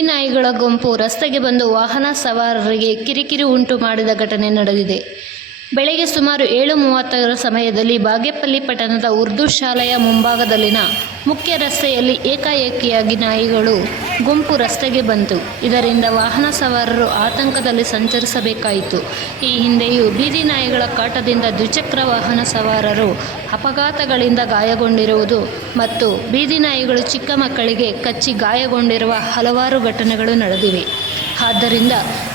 ನಾಯಿಗಳ ಗುಂಪು ರಸ್ತೆಗೆ ಬಂದು ವಾಹನ ಸವಾರರಿಗೆ ಕಿರಿಕಿರಿ ಉಂಟು ಮಾಡಿದ ಘಟನೆ ನಡೆದಿದೆ. ಬೆಳಗ್ಗೆ ಸುಮಾರು ಏಳು ಮೂವತ್ತರ ಸಮಯದಲ್ಲಿ ಬಾಗೇಪಲ್ಲಿ ಪಟ್ಟಣದ ಉರ್ದು ಶಾಲೆಯ ಮುಂಭಾಗದಲ್ಲಿನ ಮುಖ್ಯ ರಸ್ತೆಯಲ್ಲಿ ಏಕಾಏಕಿಯಾಗಿ ನಾಯಿಗಳು ಗುಂಪು ರಸ್ತೆಗೆ ಬಂತು. ಇದರಿಂದ ವಾಹನ ಸವಾರರು ಆತಂಕದಲ್ಲಿ ಸಂಚರಿಸಬೇಕಾಯಿತು. ಈ ಹಿಂದೆಯೂ ಬೀದಿ ನಾಯಿಗಳ ಕಾಟದಿಂದ ದ್ವಿಚಕ್ರ ವಾಹನ ಸವಾರರು ಅಪಘಾತಗಳಿಂದ ಗಾಯಗೊಂಡಿರುವುದು ಮತ್ತು ಬೀದಿ ನಾಯಿಗಳು ಚಿಕ್ಕ ಮಕ್ಕಳಿಗೆ ಕಚ್ಚಿ ಗಾಯಗೊಂಡಿರುವ ಹಲವಾರು ಘಟನೆಗಳು ನಡೆದಿವೆ. ಆದ್ದರಿಂದ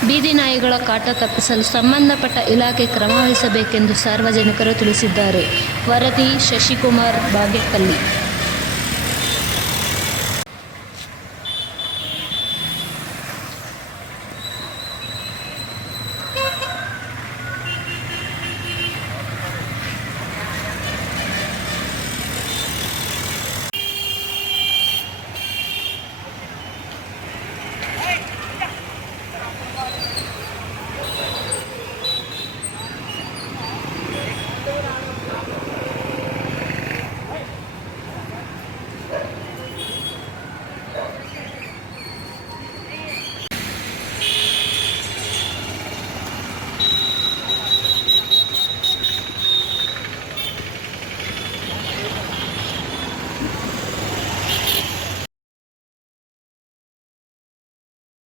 ಬೀದಿ ನಾಯಿಗಳ ಕಾಟ ತಪ್ಪಿಸಲು ಸಂಬಂಧಪಟ್ಟ ಇಲಾಖೆ ಕ್ರಮ ವಹಿಸಬೇಕೆಂದು ಸಾರ್ವಜನಿಕರು ತಿಳಿಸಿದ್ದಾರೆ. ವರದಿ ಶಶಿಕುಮಾರ್ ಬಾಗೇಪಲ್ಲಿ.